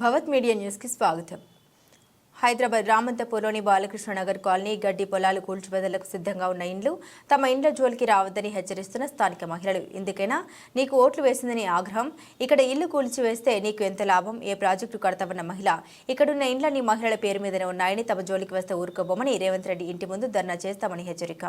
భవత్ media న్యూస్కి స్వాగతం. హైదరాబాద్ రామంతపూర్లోని బాలకృష్ణ నగర్ కాలనీ గడ్డి పొలాలు కూల్చిబెదలకు సిద్ధంగా ఉన్న ఇండ్లు తమ ఇండ్ల జోలికి రావద్దని హెచ్చరిస్తున్న స్థానిక మహిళలు. ఎందుకైనా నీకు ఓట్లు వేసిందని ఆగ్రహం ఇక్కడ ఇల్లు కూల్చివేస్తే నీకు ఎంత లాభం ఏ ప్రాజెక్టు కడతామన్న మహిళ? ఇక్కడున్న ఇండ్లన్నీ మహిళల పేరు మీదనే ఉన్నాయని తమ జోలికి వస్తే ఊరుకోబోమని రేవంత్ రెడ్డి ఇంటి ముందు ధర్నా చేస్తామని హెచ్చరిక.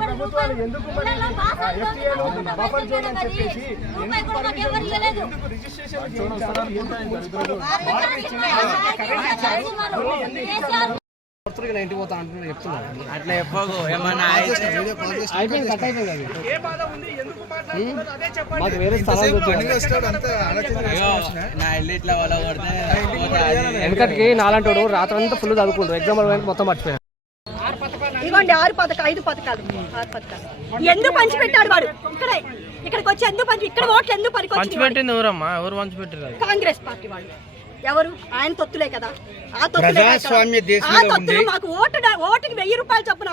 ప్రభుత్వాలు ఎందుకు చెప్పేసి ఎందుకు రిజిస్ట్రేషన్ ఇచ్చిన కరెంట్ ఇచ్చారు కొన్ని ఎన్ని ఇచ్చారు అట్లా చెప్పకు ఏమన్నా అయిపోయింది కట్ అయిపోయింది అది. మాకు వేరే స్థలాలు నా ఇల్లు ఇట్లా వాళ్ళ కొడితే పోతే వెనకటికి నాలంటోడు రాత్రి అంతా ఫుల్ చదువుకుంటాడు ఎగ్జామ్ మొత్తం మర్చిపోయాడు. ఇవ్వండి ఆరు పథకాలు ఐదు పథకాలు. ఆరు పథకాలు. ఎందుకు పంచిపెట్టాడు వాడు? ఇక్కడే ఇక్కడికి వచ్చి ఎందుకు పంచి ఇక్కడ ఓట్లు ఎందుకు పనికి పంచిపెట్టింది ఎవరమ్మా? ఎవరు పంచిపెట్టారు? కాంగ్రెస్ పార్టీ వాళ్ళు. ఎవరు? ఆయన తొత్తులే కదా. ఆ తొత్తులే. ఆ తొత్తులు మాకు ఓటు ఓటుకి వెయ్యి రూపాయలు చొప్పున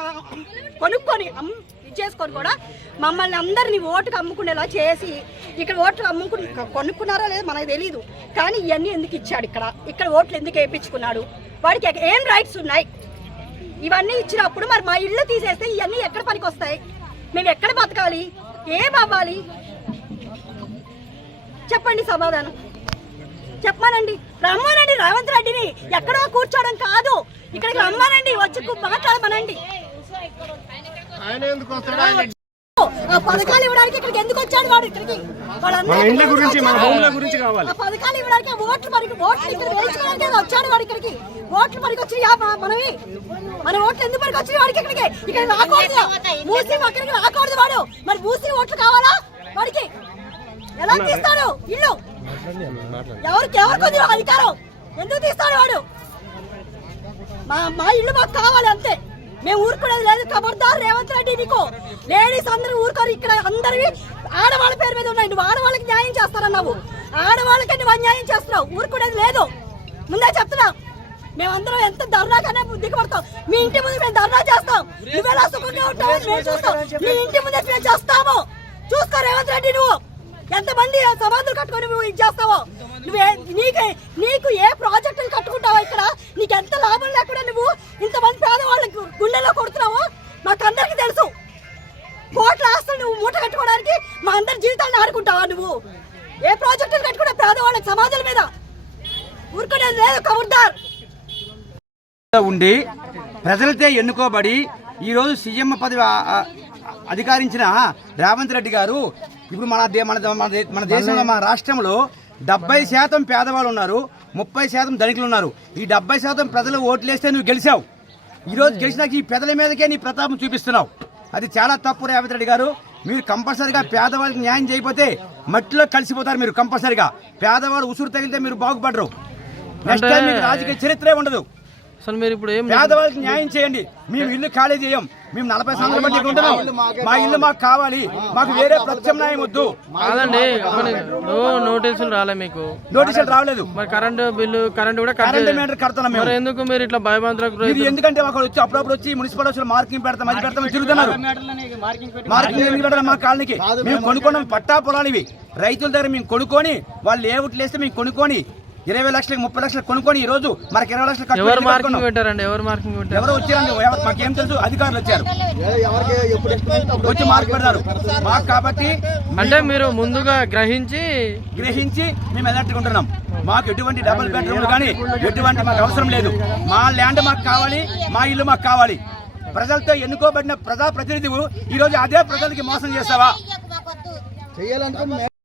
కొనుక్కొని ఇచ్చేసుకొని కూడా మమ్మల్ని అందరినీ ఓటుకు అమ్ముకునేలా చేసి ఇక్కడ ఓట్లు అమ్ముకు కొనుక్కున్నారో లేదో మనకు తెలియదు కానీ ఇవన్నీ ఎందుకు ఇచ్చాడు ఇక్కడ? ఇక్కడ ఓట్లు ఎందుకు వేయించుకున్నాడు? వాడికి ఏం రైట్స్ ఉన్నాయి? ఇవన్నీ ఇచ్చినప్పుడు మరి మా ఇల్లు తీసేస్తే ఇవన్నీ ఎక్కడ పనికి వస్తాయి మేము ఎక్కడ బతకాలి? ఏం అవ్వాలి? చెప్పండి సమాధానం. చెప్పానండి రమ్మనండి రేవంత్ రెడ్డిని ఎక్కడో కూర్చోవడం కాదు. ఇక్కడికి రమ్మనండి వచ్చి మాట్లాడమనండి. పథకాలు ఇవ్వడానికి ఇక్కడికి ఎందుకు వచ్చాడు వాడు? ఇక్కడికి గురించి మన వచ్చాడు. భూముల గురించి కావాలి. ఆ పథకాలు ఇవ్వడానికి ఓట్లు మనకి ఓట్లు ఇక్కడ వేయించుకోవడానికి వచ్చాడు వాడు ఇక్కడికి. ఓట్లు మనకి వచ్చి మనవి. మన ఓట్లు ఎందుకు మనకి వచ్చి వాడికి ఇక్కడికి? ఇక్కడ రాకూడదు. మూసి అక్కడికి రాకూడదు వాడు. మరి మూసి ఓట్లు కావాలా? వాడికి. ఎలా తీస్తాడు? ఇల్లు. ఎవరికి ఎవరికి ఉంది అధికారం? ఎందుకు తీస్తాడు వాడు? మా మా ఇల్లు మాకు కావాలి అంతే. మేము ఊరుకునేది లేదు. ఖబర్దార్ రేవంత్ రెడ్డి నీకు. లేడీస్ అందరూ ఊరుకోరు. ఇక్కడ అందరివి ఆడవాళ్ళ పేరు మీద ఉన్నాయి. నువ్వు ఆడవాళ్ళకి న్యాయం చేస్తారన్నావు ఆడవాళ్ళకి నువ్వు అన్యాయం చేస్తున్నావు. ఊరుకునేది లేదు. ముందే చెప్తున్నా. మేమందరం ఎంత ధర్నాకనే దిగబడతాం. మీ ఇంటి ముందు మేము ధర్నా చేస్తాం. నువ్వెలా సుఖంగా ఉంటావు మేము చూస్తాం. మీ ఇంటి ముందే మేము చేస్తాము. చూసుకో రేవంత్ రెడ్డి నువ్వు. ఎంతమంది సమాధులు కట్టుకొని నువ్వు ఇది చేస్తావో? నువ్వే నీకే నీకు ఏ ప్రాజెక్టులు కట్టుకుంటావో ఇక్కడ? నీకు ఎంత లాభం లేకుండా నువ్వు ఇంతమంది పేదవాళ్ళకి గుండెల్లో కొడుతున్నావో అందరికీ తెలుసు. కోట్ల ఆస్తులు నువ్వు మూట కట్టుకోవడానికి మా అందరి జీవితాన్ని ఆడుకుంటావా నువ్వు? ఏ ప్రాజెక్టులు కట్టుకుంటా పేదవాళ్ళకి సమాజాల మీద? ఊరుకునేది లేదు కబుర్దార్. ఉండి ప్రజలతో ఎన్నుకోబడి ఈరోజు సీఎం పదవి అధికారించిన రేవంత్ రెడ్డి గారు ఇప్పుడు మన మన మన దేశంలో మన రాష్ట్రంలో డెబ్బై శాతం పేదవాళ్ళు ఉన్నారు ముప్పై శాతం ధనికులు ఉన్నారు. ఈ డెబ్బై శాతం ప్రజలు ఓట్లేస్తే నువ్వు గెలిచావు. ఈరోజు గెలిచినాక ఈ ప్రజల మీదకే నీ ప్రతాపం చూపిస్తున్నావు. అది చాలా తప్పు రేవంత్ రెడ్డి గారు. మీరు కంపల్సరిగా పేదవాళ్ళకి న్యాయం చేయకపోతే మట్టిలో కలిసిపోతారు మీరు కంపల్సరిగా. పేదవాడు ఉసురు తగిలితే మీరు బాగుపడరు. నెక్స్ట్ టైం మీకు రాజకీయ చరిత్రే ఉండదు. అసలు మీరు ఇప్పుడు ఏం పేదవాళ్ళకి న్యాయం చేయండి. మేము ఇల్లు ఖాళీ చేయం. మేము నలభై సంవత్సరాల బట్టి ఉంటున్నాం మా ఇల్లు మాకు కావాలి. మాకు వేరే ప్రత్యామ్నాయం వద్దు. కాదండి నోటీసులు రాలే మీకు. నోటీసులు రావలేదు. మరి కరెంటు బిల్లు కరెంట్ కూడా కరెంట్ మీటర్ కడుతున్నాం మేము. మరి ఎందుకు మీరు ఇట్లా భయభ్రాంతులకు ఇది ఎందుకంటే ఒక వచ్చి అప్పుడప్పుడు వచ్చి మున్సిపల్ వచ్చి మార్కింగ్ పెడతాం అది పెడతాం తిరుగుతున్నారు. మార్కింగ్ పెట్టాలి మా కాలనీకి? మేము కొనుక్కున్నాం పట్టా పొలాలు ఇవి. రైతుల దగ్గర మేము కొనుక్కొని వాళ్ళు ఏ ఊట్లు వేస్తే మేము కొనుక్కొని ఇరవై లక్షలకు ముప్పై లక్షలకు కొనుక్కొని ఈ రోజు మనకి ఇరవై లక్షలు ఎవరు మార్కింగ్. పెట్టారండి? ఎవరు మార్కింగ్ పెట్టారు? ఎవరో వచ్చారండి ఎవరు- మాకేం తెలుసు అధికారులు వచ్చారు. వచ్చి మార్క్ పెడతారు. మాకు కాబట్టి అంటే మీరు ముందుగా గ్రహించి గ్రహించి మేము ఎలర్ట్గా ఉంటున్నాం. మాకు ఎటువంటి డబుల్ బెడ్రూమ్లు కానీ ఎటువంటి మాకు అవసరం లేదు. మా ల్యాండ్ మాకు కావాలి మా ఇల్లు మాకు కావాలి. ప్రజలతో ఎన్నుకోబడిన ప్రజా ప్రతినిధి ఈ రోజు అదే ప్రజలకి మోసం చేస్తావా?